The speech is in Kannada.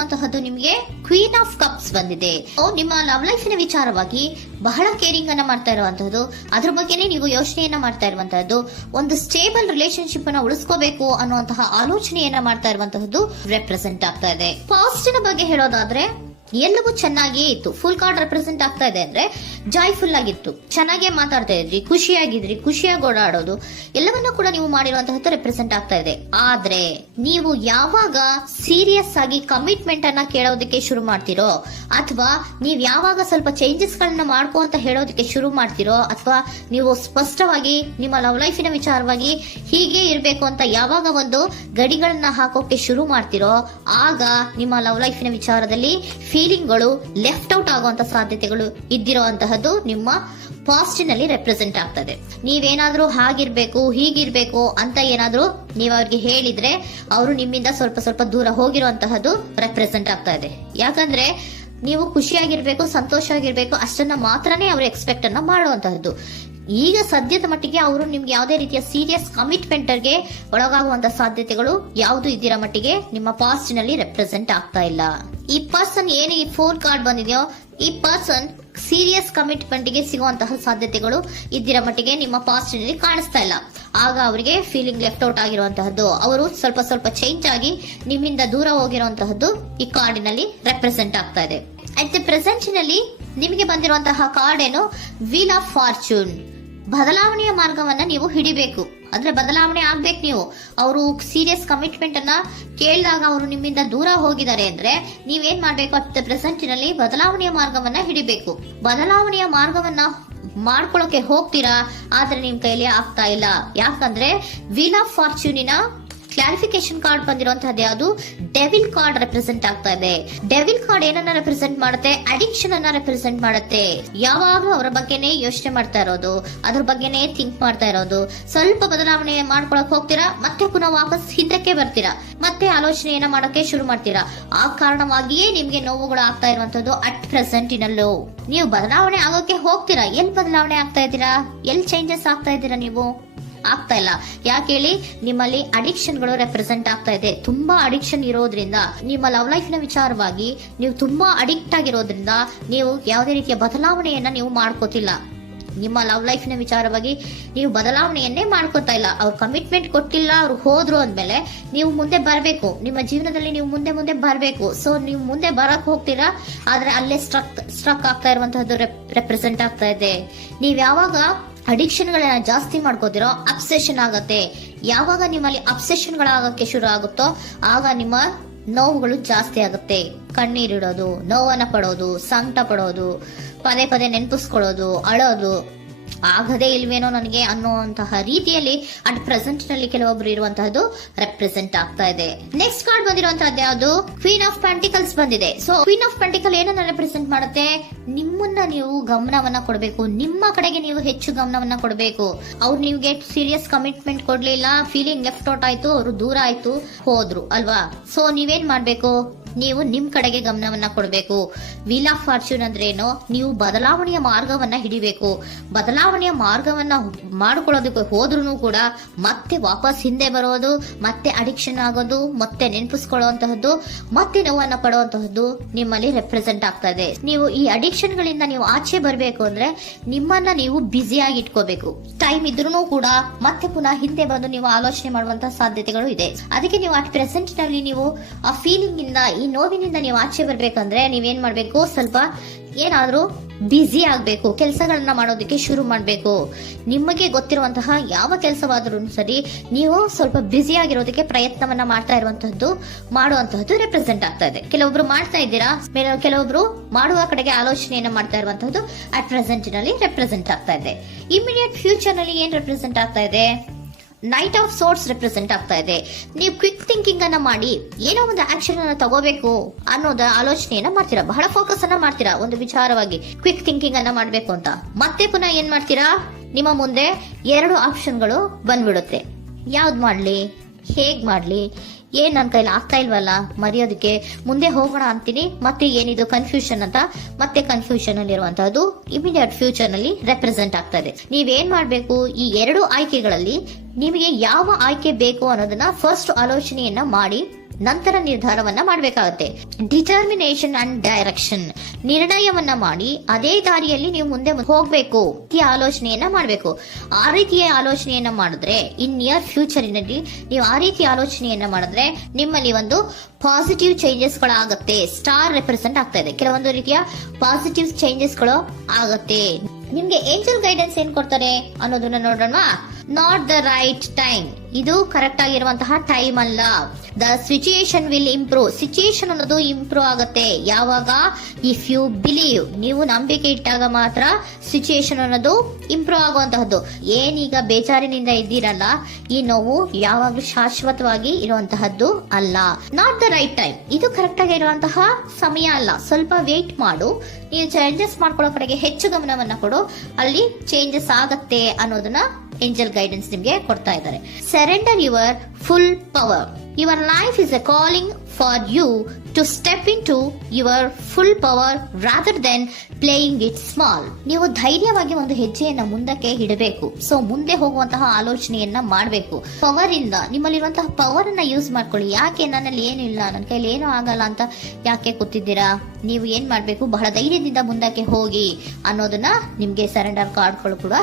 ಬಂದಿರುವಂತಹದ್ದು ನಿಮಗೆ ಕ್ವೀನ್ ಆಫ್ ಕಪ್ಸ್ ಬಂದಿದೆ. ನಿಮ್ಮ ಲವ್ ಲೈಫಿನ ವಿಚಾರವಾಗಿ ಬಹಳ ಕೇರಿಂಗ್ ಅನ್ನ ಮಾಡ್ತಾ ಇರುವಂತಹದ್ದು, ಅದ್ರ ಬಗ್ಗೆನೇ ನೀವು ಯೋಚನೆಯನ್ನ ಮಾಡ್ತಾ ಇರುವಂತಹದ್ದು, ಒಂದು ಸ್ಟೇಬಲ್ ರಿಲೇಶನ್ಶಿಪ್ ಅನ್ನ ಉಳಿಸ್ಕೋಬೇಕು ಅನ್ನುವಂತಹ ಆಲೋಚನೆಯನ್ನ ಮಾಡ್ತಾ ಇರುವಂತಹದ್ದು ರೆಪ್ರೆಸೆಂಟ್ ಆಗ್ತಾ ಇದೆ. ಪಾಸ್ಟಿನ ಬಗ್ಗೆ ಹೇಳೋದಾದ್ರೆ ಎಲ್ಲವೂ ಚೆನ್ನಾಗಿಯೇ ಇತ್ತು. ಫುಲ್ ಕಾರ್ಡ್ ರೆಪ್ರೆಸೆಂಟ್ ಆಗ್ತಾ ಇದೆ ಅಂದ್ರೆ ಜಾಯ್ಫುಲ್ ಆಗಿತ್ತು, ಚೆನ್ನಾಗೇ ಮಾತಾಡ್ತಾ ಇದ್ರಿ, ಖುಷಿಯಾಗಿದ್ರಿ, ಖುಷಿಯಾಗಿ ಓಡಾಡೋದು ಎಲ್ಲವನ್ನ ಕೂಡ ನೀವು ಮಾಡಿರುವಂತಹದ್ದು ರೆಪ್ರೆಸೆಂಟ್ ಆಗ್ತಾ ಇದೆ. ಆದ್ರೆ ನೀವು ಯಾವಾಗ ಸೀರಿಯಸ್ ಆಗಿ ಕಮಿಟ್ಮೆಂಟ್ ಅನ್ನ ಕೇಳೋದಕ್ಕೆ ಶುರು ಮಾಡ್ತಿರೋ, ಅಥವಾ ನೀವ್ ಯಾವಾಗ ಸ್ವಲ್ಪ ಚೇಂಜಸ್ ಗಳನ್ನ ಮಾಡ್ಕೋ ಅಂತ ಹೇಳೋದಕ್ಕೆ ಶುರು ಮಾಡ್ತಿರೋ, ಅಥವಾ ನೀವು ಸ್ಪಷ್ಟವಾಗಿ ನಿಮ್ಮ ಲವ್ ಲೈಫಿನ ವಿಚಾರವಾಗಿ ಹೀಗೆ ಇರಬೇಕು ಅಂತ ಯಾವಾಗ ಒಂದು ಗಡಿಗಳನ್ನ ಹಾಕೋಕೆ ಶುರು ಮಾಡ್ತಿರೋ, ಆಗ ನಿಮ್ಮ ಲವ್ ಲೈಫಿನ ವಿಚಾರದಲ್ಲಿ ಫೀಲಿಂಗ್ಗಳು ಲೆಫ್ಟ್ ಔಟ್ ಆಗುವಂತ ಸಾಧ್ಯತೆಗಳು ಇದ್ದಿರುವಂತಹದ್ದು ನಿಮ್ಮ ಪಾಸ್ಟಿನಲ್ಲಿ ರೆಪ್ರೆಸೆಂಟ್ ಆಗ್ತದೆ. ನೀವೇನಾದ್ರೂ ಹಾಗಿರ್ಬೇಕು ಹೀಗಿರ್ಬೇಕು ಅಂತ ಏನಾದ್ರೂ ನೀವು ಅವ್ರಿಗೆ ಹೇಳಿದ್ರೆ ಅವರು ನಿಮ್ಮಿಂದ ಸ್ವಲ್ಪ ಸ್ವಲ್ಪ ದೂರ ಹೋಗಿರುವಂತಹದ್ದು ರೆಪ್ರೆಸೆಂಟ್ ಆಗ್ತಾ ಇದೆ. ಯಾಕಂದ್ರೆ ನೀವು ಖುಷಿಯಾಗಿರ್ಬೇಕು, ಸಂತೋಷವಾಗಿರ್ಬೇಕು ಅಷ್ಟನ್ನ ಮಾತ್ರನೇ ಅವರು ಎಕ್ಸ್ಪೆಕ್ಟ್ ಅನ್ನ ಮಾಡುವಂತಹದ್ದು. ಈಗ ಸದ್ಯದ ಮಟ್ಟಿಗೆ ಅವರು ನಿಮ್ಗೆ ಯಾವುದೇ ರೀತಿಯ ಸೀರಿಯಸ್ ಕಮಿಟ್ಮೆಂಟ್ ಗೆ ಒಳಗಾಗುವಂತ ಸಾಧ್ಯತೆಗಳು ಯಾವುದು ಇದ್ದಿರೋ ಮಟ್ಟಿಗೆ ನಿಮ್ಮ ಪಾಸ್ಟ್ ನಲ್ಲಿ ರೆಪ್ರೆಸೆಂಟ್ ಆಗ್ತಾ ಇಲ್ಲ. ಈ ಪರ್ಸನ್ ಏನು ಈ 4 ಕಾರ್ಡ್ ಬಂದಿದೆಯೋ, ಈ ಪರ್ಸನ್ ಸೀರಿಯಸ್ ಕಮಿಟ್ಮೆಂಟ್ ಗೆ ಸಿಗುವಂತಹ ಸಾಧ್ಯತೆಗಳು ಇದ್ದಿರೋ ಮಟ್ಟಿಗೆ ನಿಮ್ಮ ಪಾಸ್ಟ್ ನಲ್ಲಿ ಕಾಣಿಸ್ತಾ ಇಲ್ಲ. ಆಗ ಅವರಿಗೆ ಫೀಲಿಂಗ್ ಲೆಫ್ಟ್ ಔಟ್ ಆಗಿರುವಂತಹದ್ದು, ಅವರು ಸ್ವಲ್ಪ ಸ್ವಲ್ಪ ಚೇಂಜ್ ಆಗಿ ನಿಮ್ಮಿಂದ ದೂರ ಹೋಗಿರುವಂತಹದ್ದು ಈ ಕಾರ್ಡಿನಲ್ಲಿ ರೆಪ್ರೆಸೆಂಟ್ ಆಗ್ತಾ ಇದೆ. ಅಟ್ ದ ಪ್ರೆಸೆಂಟ್ ನಲ್ಲಿ ನಿಮಗೆ ಬಂದಿರುವಂತಹ ಕಾರ್ಡ್ ಏನು, ವೀಲ್ ಆಫ್ ಫಾರ್ಚೂನ್. ಬದಲಾವಣೆಯ ಮಾರ್ಗವನ್ನ ನೀವು ಹಿಡಿಬೇಕು, ಅಂದ್ರೆ ಬದಲಾವಣೆ ಆಗ್ಬೇಕು. ನೀವು ಅವರು ಸೀರಿಯಸ್ ಕಮಿಟ್ಮೆಂಟ್ ಅನ್ನ ಕೇಳಿದಾಗ ಅವರು ನಿಮ್ಮಿಂದ ದೂರ ಹೋಗಿದ್ದಾರೆ ಅಂದ್ರೆ ನೀವೇನ್ ಮಾಡ್ಬೇಕು, ಅಟ್ ದ ಪ್ರೆಸೆಂಟ್ ನಲ್ಲಿ ಬದಲಾವಣೆಯ ಮಾರ್ಗವನ್ನ ಹಿಡಿಬೇಕು. ಬದಲಾವಣೆಯ ಮಾರ್ಗವನ್ನ ಮಾಡ್ಕೊಳ್ಳೋಕೆ ಹೋಗ್ತೀರಾ, ಆದ್ರೆ ನಿಮ್ ಕೈಲಿ ಆಗ್ತಾ ಇಲ್ಲ. ಯಾಕಂದ್ರೆ ವೀಲ್ ಆಫ್ ಫಾರ್ಚೂನಿನ ಕ್ಲಾರಿಫಿಕೇಶನ್ ಕಾರ್ಡ್ ಬಂದಿರುವಂತಹದ್ದು ಯಾವುದು, ಡೆವಿಲ್ ಕಾರ್ಡ್ ರೆಪ್ರೆಸೆಂಟ್ ಆಗ್ತಾ ಇದೆ. ಡೆವಿಲ್ ಕಾರ್ಡ್ ಏನನ್ನ ರೆಪ್ರೆಸೆಂಟ್ ಮಾಡುತ್ತೆ, ಅಡಿಕ್ಷನ್ ಅನ್ನ ರೆಪ್ರೆಸೆಂಟ್ ಮಾಡುತ್ತೆ. ಯಾವಾಗ್ಲೂ ಅವರ ಬಗ್ಗೆನೇ ಯೋಚನೆ ಮಾಡ್ತಾ ಇರೋದು, ಅದ್ರ ಬಗ್ಗೆನೇ ಥಿಂಕ್ ಮಾಡ್ತಾ ಇರೋದು. ಸ್ವಲ್ಪ ಬದಲಾವಣೆ ಮಾಡ್ಕೊಳಕ್ ಹೋಗ್ತೀರಾ, ಮತ್ತೆ ಪುನಃ ವಾಪಸ್ ಹಿಂದಕ್ಕೆ ಬರ್ತೀರಾ, ಮತ್ತೆ ಆಲೋಚನೆಯನ್ನ ಮಾಡಕ್ಕೆ ಶುರು ಮಾಡ್ತೀರಾ. ಆ ಕಾರಣವಾಗಿಯೇ ನಿಮ್ಗೆ ನೋವುಗಳು ಆಗ್ತಾ ಇರುವಂತದ್ದು ಅಟ್ ಪ್ರೆಸೆಂಟ್ ಇನಲ್ಲೂ. ನೀವು ಬದಲಾವಣೆ ಆಗೋಕೆ ಹೋಗ್ತೀರಾ, ಎಲ್ಲಿ ಬದಲಾವಣೆ ಆಗ್ತಾ ಇದ್ದೀರಾ, ಎಲ್ಲಿ ಚೇಂಜಸ್ ಆಗ್ತಾ ಇದ್ದೀರಾ, ನೀವು ಆಗ್ತಾ ಇಲ್ಲ. ಯಾಕೆ ಹೇಳಿ, ನಿಮ್ಮಲ್ಲಿ ಅಡಿಕ್ಷನ್ ಗಳು ರೆಪ್ರೆಸೆಂಟ್ ಆಗ್ತಾ ಇದೆ. ತುಂಬಾ ಅಡಿಕ್ಷನ್ ಇರೋದ್ರಿಂದ, ನಿಮ್ಮ ಲವ್ ಲೈಫ್ ನ ವಿಚಾರವಾಗಿ ನೀವು ತುಂಬಾ ಅಡಿಕ್ಟ್ ಆಗಿರೋದ್ರಿಂದ ನೀವು ಯಾವುದೇ ರೀತಿಯ ಬದಲಾವಣೆಯನ್ನ ನೀವು ಮಾಡ್ಕೋತಿಲ್ಲ. ನಿಮ್ಮ ಲವ್ ಲೈಫ್ ನ ವಿಚಾರವಾಗಿ ನೀವು ಬದಲಾವಣೆಯನ್ನೇ ಮಾಡ್ಕೋತಾ ಇಲ್ಲ. ಅವ್ರು ಕಮಿಟ್ಮೆಂಟ್ ಕೊಟ್ಟಿಲ್ಲ, ಅವ್ರು ಹೋದ್ರು ಅಂದ್ಮೇಲೆ ನೀವು ಮುಂದೆ ಬರಬೇಕು, ನಿಮ್ಮ ಜೀವನದಲ್ಲಿ ನೀವು ಮುಂದೆ ಮುಂದೆ ಬರಬೇಕು. ಸೊ ನೀವು ಮುಂದೆ ಬರಕ್ ಹೋಗ್ತೀರಾ, ಆದ್ರೆ ಅಲ್ಲೇ ಸ್ಟ್ರಕ್ ಆಗ್ತಾ ಇರುವಂತಹದ್ದು ರೆಪ್ರೆಸೆಂಟ್ ಆಗ್ತಾ ಇದೆ. ನೀವ್ ಯಾವಾಗ ಅಡಿಕ್ಷನ್ ಗಳನ್ನ ಜಾಸ್ತಿ ಮಾಡ್ಕೋತಿರೋ ಅಬ್ಸೆಷನ್ ಆಗತ್ತೆ. ಯಾವಾಗ ನಿಮ್ಮಲ್ಲಿ ಅಬ್ಸೆಷನ್ ಗಳಾಗಕ್ಕೆ ಶುರು ಆಗುತ್ತೋ ಆಗ ನಿಮ್ಮ ನೋವುಗಳು ಜಾಸ್ತಿ ಆಗುತ್ತೆ. ಕಣ್ಣೀರಿಡೋದು, ನೋವನ್ನ ಪಡೋದು, ಸಂಕಟ ಪಡೋದು, ಪದೇ ಪದೇ ನೆನಪಿಸ್ಕೊಳ್ಳೋದು, ಅಳೋದು, ಆಗದೇ ಇಲ್ವೇನೋ ನನಗೆ ಅನ್ನುವಂತಹ ರೀತಿಯಲ್ಲಿ ಅಟ್ ಪ್ರೆಸೆಂಟ್ ನಲ್ಲಿ ಕೆಲವೊಬ್ರು ಇರುವಂತಹದ್ದು ರೆಪ್ರೆಸೆಂಟ್ ಆಗ್ತಾ ಇದೆ. ನೆಕ್ಸ್ಟ್ ಕಾರ್ಡ್ ಬಂದಿರುವಂತಹದ್ದು ಯಾವುದು, ಕ್ವೀನ್ ಆಫ್ ಪೆಂಟಿಕಲ್ಸ್ ಬಂದಿದೆ. ಸೊ ಕ್ವೀನ್ ಆಫ್ ಪೆಂಟಿಕಲ್ ಏನನ್ನ ರೆಪ್ರೆಸೆಂಟ್ ಮಾಡುತ್ತೆ, ನಿಮ್ಮನ್ನ ನೀವು ಗಮನವನ್ನ ಕೊಡಬೇಕು, ನಿಮ್ಮ ಕಡೆಗೆ ನೀವು ಹೆಚ್ಚು ಗಮನವನ್ನ ಕೊಡಬೇಕು. ಅವ್ರು ನಿಮ್ಗೆ ಸೀರಿಯಸ್ ಕಮಿಟ್ಮೆಂಟ್ ಕೊಡ್ಲಿಲ್ಲ, ಫೀಲಿಂಗ್ ಲೆಫ್ಟ್ ಔಟ್ ಆಯ್ತು, ಅವರು ದೂರ ಆಯ್ತು, ಹೋದ್ರು ಅಲ್ವಾ. ಸೊ ನೀವೇನ್ ಮಾಡ್ಬೇಕು, ನೀವು ನಿಮ್ ಕಡೆಗೆ ಗಮನವನ್ನ ಕೊಡಬೇಕು. ವೀಲ್ ಆಫ್ ಫಾರ್ಚೂನ್ ಅಂದ್ರೆ ಏನು, ನೀವು ಬದಲಾವಣೆಯ ಮಾರ್ಗವನ್ನ ಹಿಡಿಬೇಕು. ಬದಲಾವಣೆಯ ಮಾರ್ಗವನ್ನ ಮಾಡ್ಕೊಳ್ಳೋದಕ್ಕೆ ಹೋದ್ರೂ ಕೂಡ ಮತ್ತೆ ವಾಪಸ್ ಹಿಂದೆ ಬರೋದು, ಮತ್ತೆ ಅಡಿಕ್ಷನ್ ಆಗೋದು, ಮತ್ತೆ ನೆನಪಿಸ್ಕೊಳ್ಳುವಂತಹದ್ದು, ಮತ್ತೆ ನೋವನ್ನ ಪಡುವಂತಹದ್ದು ನಿಮ್ಮಲ್ಲಿ ರೆಪ್ರೆಸೆಂಟ್ ಆಗ್ತಾ ಇದೆ. ನೀವು ಈ ಅಡಿಕ್ಷನ್ ಗಳಿಂದ ನೀವು ಆಚೆ ಬರಬೇಕು ಅಂದ್ರೆ ನಿಮ್ಮನ್ನ ನೀವು ಬ್ಯುಸಿಯಾಗಿ ಇಟ್ಕೋಬೇಕು. ಟೈಮ್ ಇದ್ರೂ ಕೂಡ ಮತ್ತೆ ಪುನಃ ಹಿಂದೆ ಬಂದು ನೀವು ಆಲೋಚನೆ ಮಾಡುವಂತಹ ಸಾಧ್ಯತೆಗಳು ಇದೆ. ಅದಕ್ಕೆ ನೀವು ಅಟ್ ಪ್ರೆಸೆಂಟ್ ನಲ್ಲಿ ನೀವು ಆ ಫೀಲಿಂಗ್ ಇಂದ, ಈ ನೋವಿನಿಂದ ನೀವು ಆಚೆ ಬರ್ಬೇಕಂದ್ರೆ ನೀವೇನ್ ಮಾಡ್ಬೇಕು, ಸ್ವಲ್ಪ ಏನಾದ್ರೂ ಬ್ಯುಸಿ ಆಗ್ಬೇಕು, ಕೆಲಸಗಳನ್ನ ಮಾಡೋದಕ್ಕೆ ಶುರು ಮಾಡ್ಬೇಕು. ನಿಮಗೆ ಗೊತ್ತಿರುವಂತಹ ಯಾವ ಕೆಲಸವಾದ್ರೂ ಸರಿ, ನೀವು ಸ್ವಲ್ಪ ಬ್ಯುಸಿ ಆಗಿರೋದಕ್ಕೆ ಪ್ರಯತ್ನವನ್ನ ಮಾಡ್ತಾ ಇರುವಂತಹದ್ದು, ಮಾಡುವಂತಹದ್ದು ರೆಪ್ರೆಸೆಂಟ್ ಆಗ್ತಾ ಇದೆ. ಕೆಲವೊಬ್ರು ಮಾಡ್ತಾ ಇದ್ದೀರಾ, ಕೆಲವೊಬ್ರು ಮಾಡುವ ಕಡೆಗೆ ಆಲೋಚನೆಯನ್ನ ಮಾಡ್ತಾ ಇರುವಂತಹದ್ದು ಅಟ್ ಪ್ರೆಸೆಂಟ್ ನಲ್ಲಿ ರೆಪ್ರೆಸೆಂಟ್ ಆಗ್ತಾ ಇದೆ. ಇಮಿಡಿಯೇಟ್ ಫ್ಯೂಚರ್ ನಲ್ಲಿ ಏನ್ ರೆಪ್ರೆಸೆಂಟ್ ಆಗ್ತಾ ಇದೆ, ನೈಟ್ ಆಫ್ ಸೋರ್ಟ್ಸ್ ರೆಪ್ರೆಸೆಂಟ್ ಆಗ್ತಾ ಇದೆ. ನೀವು ಕ್ವಿಕ್ ಥಿಂಕಿಂಗ್ ಅನ್ನ ಮಾಡಿ ಏನೋ ಒಂದು ಆಕ್ಷನ್ ಅನ್ನ ತಗೋಬೇಕು ಅನ್ನೋದ ಆಲೋಚನೆಯನ್ನ ಮಾಡ್ತೀರಾ, ಬಹಳ ಫೋಕಸ್ ಅನ್ನ ಮಾಡ್ತೀರಾ ಒಂದು ವಿಚಾರವಾಗಿ, ಕ್ವಿಕ್ ಥಿಂಕಿಂಗ್ ಅನ್ನ ಮಾಡ್ಬೇಕು ಅಂತ. ಮತ್ತೆ ಪುನಃ ಏನ್ ಮಾಡ್ತೀರಾ, ನಿಮ್ಮ ಮುಂದೆ 2 ಆಪ್ಷನ್ಗಳು ಬಂದ್ಬಿಡುತ್ತೆ. ಯಾವ್ದು ಮಾಡ್ಲಿ, ಹೇಗ್ ಮಾಡ್ಲಿ, ಏನ್ ನನ್ನ ಕೈಲಿ ಆಗ್ತಾ ಇಲ್ವಲ್ಲ ಮರೆಯೋದಕ್ಕೆ, ಮುಂದೆ ಹೋಗೋಣ ಅಂತೀನಿ, ಮತ್ತೆ ಏನಿದು ಕನ್ಫ್ಯೂಷನ್ ಅಂತ, ಮತ್ತೆ ಕನ್ಫ್ಯೂಷನ್ ಅಲ್ಲಿ ಇರುವಂತಹದ್ದು ಇಮಿಡಿಯೇಟ್ ಫ್ಯೂಚರ್ ನಲ್ಲಿ ರೆಪ್ರೆಸೆಂಟ್ ಆಗ್ತಾ ಇದೆ. ನೀವೇನ್ ಮಾಡ್ಬೇಕು, ಈ 2 ಆಯ್ಕೆಗಳಲ್ಲಿ ನಿಮಗೆ ಯಾವ ಆಯ್ಕೆ ಬೇಕು ಅನ್ನೋದನ್ನ ಫಸ್ಟ್ ಆಲೋಚನೆಯನ್ನ ಮಾಡಿ ನಂತರ ನಿರ್ಧಾರವನ್ನ ಮಾಡಬೇಕಾಗುತ್ತೆ. ಡಿಟರ್ಮಿನೇಷನ್ ಅಂಡ್ ಡೈರೆಕ್ಷನ್, ನಿರ್ಣಯವನ್ನ ಮಾಡಿ ಅದೇ ದಾರಿಯಲ್ಲಿ ನೀವು ಮುಂದೆ ಹೋಗ್ಬೇಕು ಈ ಆಲೋಚನೆಯನ್ನ ಮಾಡಬೇಕು. ಆ ರೀತಿಯ ಆಲೋಚನೆಯನ್ನ ಮಾಡಿದ್ರೆ ಇನ್ ನಿಯರ್ ಫ್ಯೂಚರಿನಲ್ಲಿ ನೀವು ಆ ರೀತಿ ಆಲೋಚನೆಯನ್ನ ಮಾಡಿದ್ರೆ ನಿಮ್ಮಲ್ಲಿ ಒಂದು ಪಾಸಿಟಿವ್ ಚೇಂಜಸ್ ಗಳು ಆಗುತ್ತೆ. ಸ್ಟಾರ್ ರೆಪ್ರೆಸೆಂಟ್ ಆಗ್ತಾ ಇದೆ, ಕೆಲವೊಂದು ರೀತಿಯ ಪಾಸಿಟಿವ್ ಚೇಂಜಸ್ ಗಳು ಆಗುತ್ತೆ. ನಿಮ್ಗೆ ಏಂಜಲ್ ಗೈಡೆನ್ಸ್ ಏನ್ ಕೊಡ್ತಾರೆ ಅನ್ನೋದನ್ನ ನೋಡೋಣ. ನಾಟ್ ದ ರೈಟ್ ಟೈಮ್, ಇದು ಕರೆಕ್ಟ್ ಆಗಿರುವಂತಹ ಟೈಮ್ ಅಲ್ಲ. The situation will improve, situation ಅನ್ನೋದು ಇಂಪ್ರೂವ್ ಆಗುತ್ತೆ ಯಾವಾಗ, ಇಫ್ ಯು ಬಿಲೀವ್, ನೀವು ನಂಬಿಕೆ ಇಟ್ಟಾಗ ಮಾತ್ರ ಸಿಚುಯೇಷನ್ ಅನ್ನೋದು ಇಂಪ್ರೂವ್ ಆಗುವಂತಹದ್ದು. ಏನೀಗ ಬೇಜಾರಿನಿಂದ ಇದ್ದೀರಲ್ಲ, ಈ ನೋವು ಯಾವಾಗ್ಲೂ ಶಾಶ್ವತವಾಗಿ ಇರುವಂತಹದ್ದು ಅಲ್ಲ. ನಾಟ್ ದ ರೈಟ್ ಟೈಮ್, ಇದು ಕರೆಕ್ಟ್ ಆಗಿರುವಂತಹ ಸಮಯ ಅಲ್ಲ, ಸ್ವಲ್ಪ ವೇಟ್ ಮಾಡು, ನೀವು ಚೇಂಜಸ್ ಮಾಡ್ಕೊಳ್ಳೋ ಕಡೆಗೆ ಹೆಚ್ಚು ಗಮನವನ್ನ ಕೊಡು, ಅಲ್ಲಿ ಚೇಂಜಸ್ ಆಗತ್ತೆ ಅನ್ನೋದನ್ನ ಏಂಜಲ್ ಗೈಡೆನ್ಸ್ ನಿಮ್ಗೆ ಕೊಡ್ತಾ ಇದ್ದಾರೆ. Surrender your full power, your life is a calling for you to step into your full power rather than playing it small. ನೀವು ಧೈರ್ಯವಾಗಿ ಒಂದು ಹೆಜ್ಜೆಯನ್ನ ಮುಂದಕ್ಕೆ ಇಡಬೇಕು. ಸೊ ಮುಂದೆ ಹೋಗುವಂತಹ ಆಲೋಚನೆಯನ್ನ ಮಾಡಬೇಕು. ಪವರ್ ಇಂದ, ನಿಮ್ಮಲ್ಲಿರುವಂತಹ ಪವರ್ ಅನ್ನ ಯೂಸ್ ಮಾಡ್ಕೊಳ್ಳಿ. ಯಾಕೆ ನನ್ನಲ್ಲಿ ಏನಿಲ್ಲ, ನನ್ನ ಕೈಲಿ ಏನೂ ಆಗಲ್ಲ ಅಂತ ಯಾಕೆ ಕೂತಿದ್ದೀರಾ? ನೀವು ಏನ್ ಮಾಡ್ಬೇಕು, ಬಹಳ ಧೈರ್ಯದಿಂದ ಮುಂದಕ್ಕೆ ಹೋಗಿ ಅನ್ನೋದನ್ನ ನಿಮ್ಗೆ ಸರೆಂಡರ್ ಕಾರ್ಡ್ಗಳು ಕೂಡ